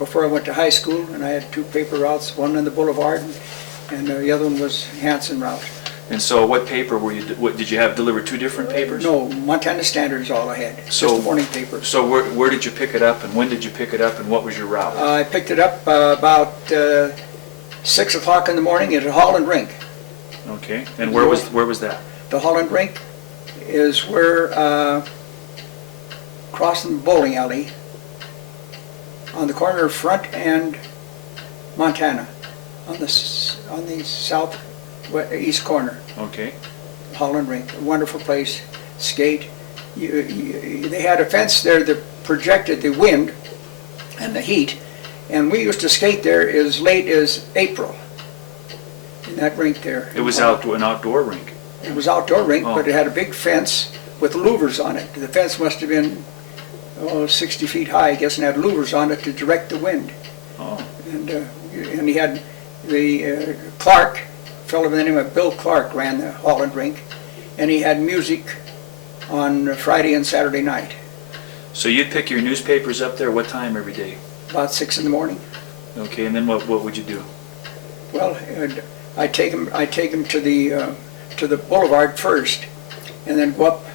before I went to high school, and I had 2 paper routes, one on the Boulevard, and the other one was Hanson route. And so what paper were you, what, did you have delivered 2 different papers? No, Montana Standard is all I had, So- just the morning paper. So where did you pick it up, and when did you pick it up, and what was your route? I picked it up about 6 o'clock in the morning at Holland Rink. Okay, and where was that? The Holland Rink is where, crossing the bowling alley, on the corner of Front and Montana, on the southeast corner. Okay. Holland Rink, a wonderful place, skate. They had a fence there that projected the wind and the heat, and we used to skate there as late as April in that rink there. It was an outdoor rink. It was outdoor rink, Oh. but it had a big fence with louvers on it. The fence must have been 60 feet high, I guess, and had louvers on it to direct the wind. Oh. And he had the Clark, a fellow by the name of Bill Clark ran the Holland Rink, and he had music on Friday and Saturday night, So you'd pick your newspapers up there, what time every day? about 6 in the morning. Okay, and then what would you do? Well, I take him to the Boulevard first, and then go up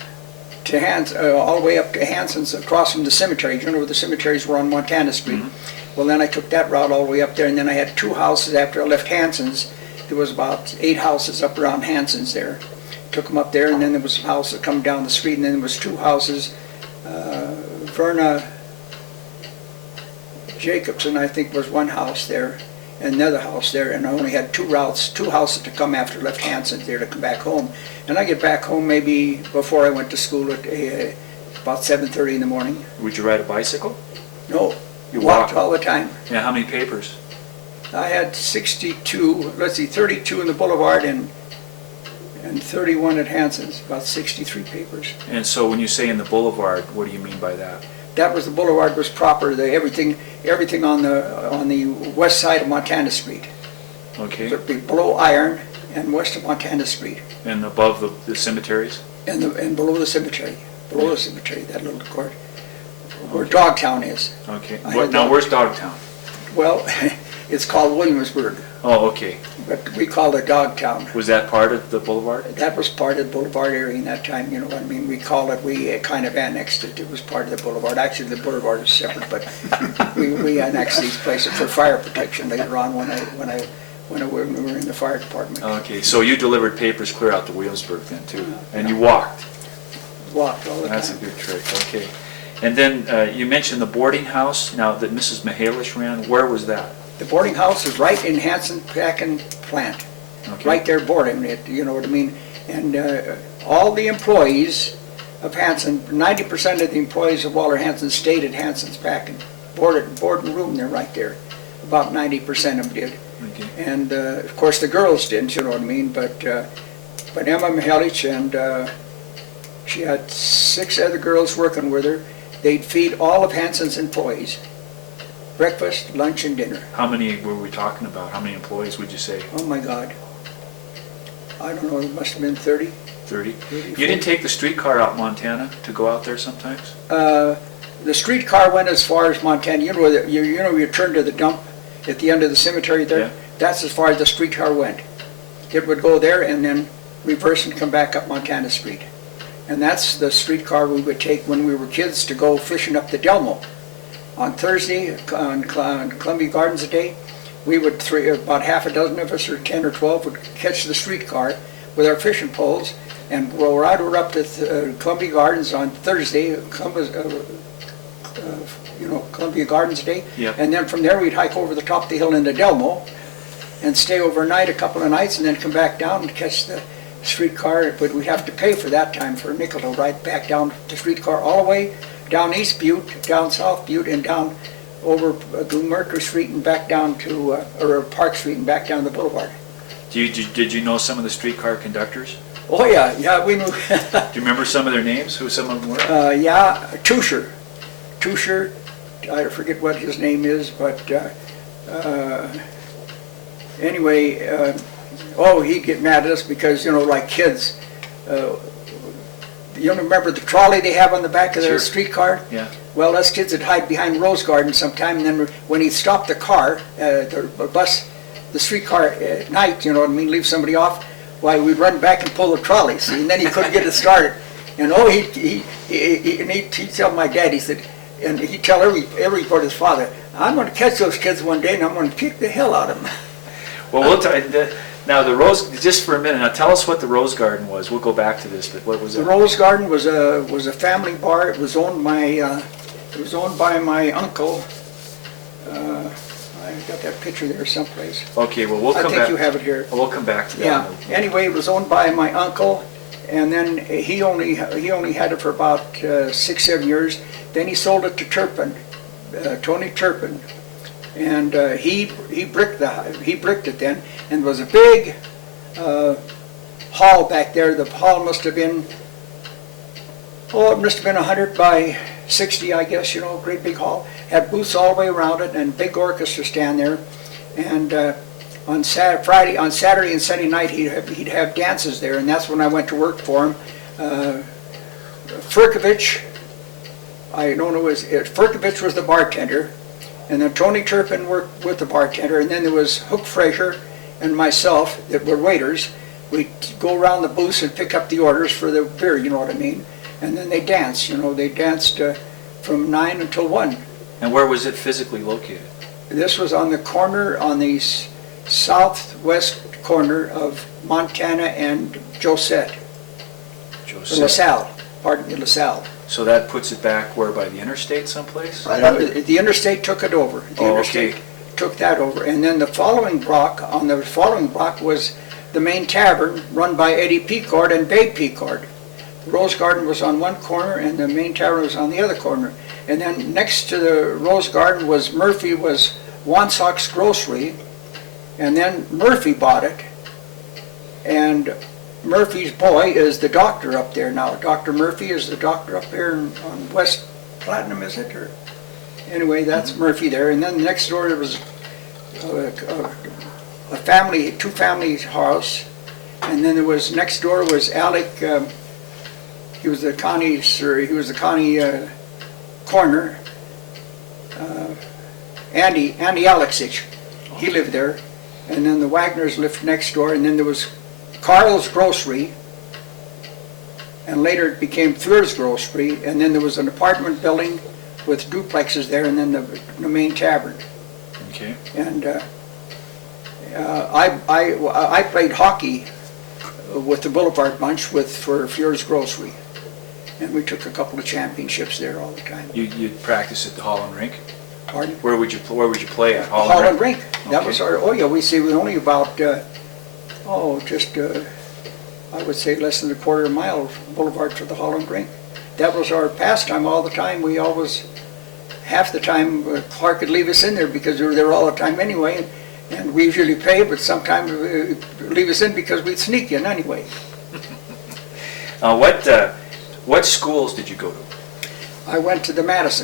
to all the way up to Hanson's, across from the cemetery. You know where the cemeteries were on Montana Street. Mm-hmm. Well, then I took that route all the way up there, and then I had 2 houses after I left Hanson's. There was about 8 houses up around Hanson's there. Took them up there, and then there was a house that come down the street, and then there was 2 houses. Verna Jacobson, I think, was one house there, and another house there, and I only had 2 routes, 2 houses to come after I left Hanson's there to come back home. And I get back home maybe before I went to school at about 7:30 in the morning. Would you ride a bicycle? No, You walked walk? all the time. Yeah, how many papers? I had 32 in the Boulevard and 31 at Hanson's, about 63 papers. And so when you say in the Boulevard, what do you mean by that? That was, the Boulevard was proper, everything on the west side of Montana Street. Okay, It would be below Iron and west of Montana Street, and above the cemeteries? and below the cemetery, that little court, where Dogtown is. Okay, I had now that. where's Dogtown? Well, it's called Williamsburg, Oh, okay. but we call it Dogtown. Was that part of the Boulevard? That was part of the Boulevard area in that time, you know what I mean? We kind of annexed it. It was part of the Boulevard. Actually, the Boulevard is separate, but we annexed these places for fire protection later on when we were in the fire department. Okay, so you delivered papers clear out to Williamsburg then too, and you walked? Walked all the time. That's a good trick, okay. And then you mentioned the boarding house, now that Mrs. Mihalis ran, where was that? The boarding house is right in Hanson Packing Plant, Okay. right there boarding it, you know what I mean? And all the employees of Hanson, 90% of the employees of Walter Hanson stayed at Hanson's Packing, boarding room there, right there. About 90% of them did. Okay. And of course the girls didn't, you know what I mean? But Emma Mihalich, and she had 6 other girls working with her. They'd feed all of Hanson's employees, breakfast, lunch, and dinner. How many were we talking about? How many employees would you say? Oh my God. I don't know, it must have been 30. 30? 30, You didn't take the streetcar out Montana to go out there sometimes? The streetcar went as far as Montana. You know where you turn to the dump at the end of the cemetery there? Yeah. That's as far as the streetcar went. It would go there and then reverse and come back up Montana Street. And that's the streetcar we would take when we were kids to go fishing up the Delmoe. On Thursday, on Columbia Gardens a day, we would, about half a dozen of us, or 10 or 12, would catch the streetcar with our fishing poles and go right up to Columbia Gardens on Thursday, Columbia Gardens Day. Yep. And then from there we'd hike over the top of the hill into Delmoe and stay overnight a couple of nights and then come back down and catch the streetcar. But we'd have to pay for that time for a nickel to ride back down the streetcar all the way down East Butte, down South Butte, and down over Mercury Street and back down to, or Park Street and back down the Boulevard. Did you know some of the streetcar conductors? Oh yeah, we knew. Do you remember some of their names, who some of them were? Yeah, Tusher, I forget what his name is, but anyway, he'd get mad at us because, like kids, you remember the trolley they have on the back of the Sure. streetcar? Yeah. Well, us kids would hide behind Rose Garden sometime, and then when he'd stop the car, the bus, the streetcar at night, you know what I mean, leave somebody off, why, we'd run back and pull the trolley, see, and then he couldn't get it started. And oh, he'd tell my dad, he said, and he'd tell everybody, his father, I'm going to catch those kids one day, and I'm going to kick the hell out of them. Well, we'll now the Rose, just for a minute, now tell us what the Rose Garden was. We'll go back to this, but what was it? The Rose Garden was a family bar. It was owned by my uncle. I got that picture there someplace. Okay, well, we'll come back. I think you have it here. We'll come back to that. Yeah. Anyway, it was owned by my uncle, and then he only had it for about 6-7 years. Then he sold it to Turpin, Tony Turpin, and he bricked it then, and there was a big hall back there. The hall must have been, it must have been 100 by 60, I guess, you know, great big hall. Had booths all the way around it, and big orchestra stand there. And on Saturday and Sunday night, he'd have dances there, and that's when I went to work for him. Furkovich, I don't know, Furkovich was the bartender, and then Tony Turpin worked with the bartender, and then there was Hook Fraser and myself that were waiters. We'd go around the booths and pick up the orders for the beer, you know what I mean? And then they danced, you know, they danced from 9 until 1. And where was it physically located? This was on the corner, on the southwest corner of Montana and Josette. LaSalle, pardon me, LaSalle. So that puts it back where, by the interstate someplace? The interstate took it over. The interstate okay. took that over. And then the following block, was the main tavern run by Eddie Picord and Babe Picord. Rose Garden was on one corner and the main tavern was on the other corner. And then next to the Rose Garden was Wansock's Grocery, and then Murphy bought it. And Murphy's boy is the doctor up there now. Dr. Murphy is the doctor up there on West Platinum, is it? Or anyway, that's Murphy there. And then next door there was a family, two families house. And then there was next door was Alec. He was the Connie Corner. Andy Alexich, he lived there. And then the Wagners lived next door. And then there was Carl's Grocery, and later it became Fleur's Grocery, and then there was an apartment building with duplexes there, and then the main tavern. Okay. And I played hockey with the Boulevard bunch for Fleur's Grocery, and we took a couple of championships there all the time. You practiced at the Holland Rink? Pardon? Where would you play at? Holland Rink. That Okay. was our. Oh yeah, we only about. I would say less than a quarter mile Boulevard for the Holland Rink. That was our pastime all the time. We always, half the time, Clark would leave us in there because we were there all the time anyway, and we usually pay, but sometimes leave us in because we'd sneak in anyway. What schools did you go to? I went to the Madison.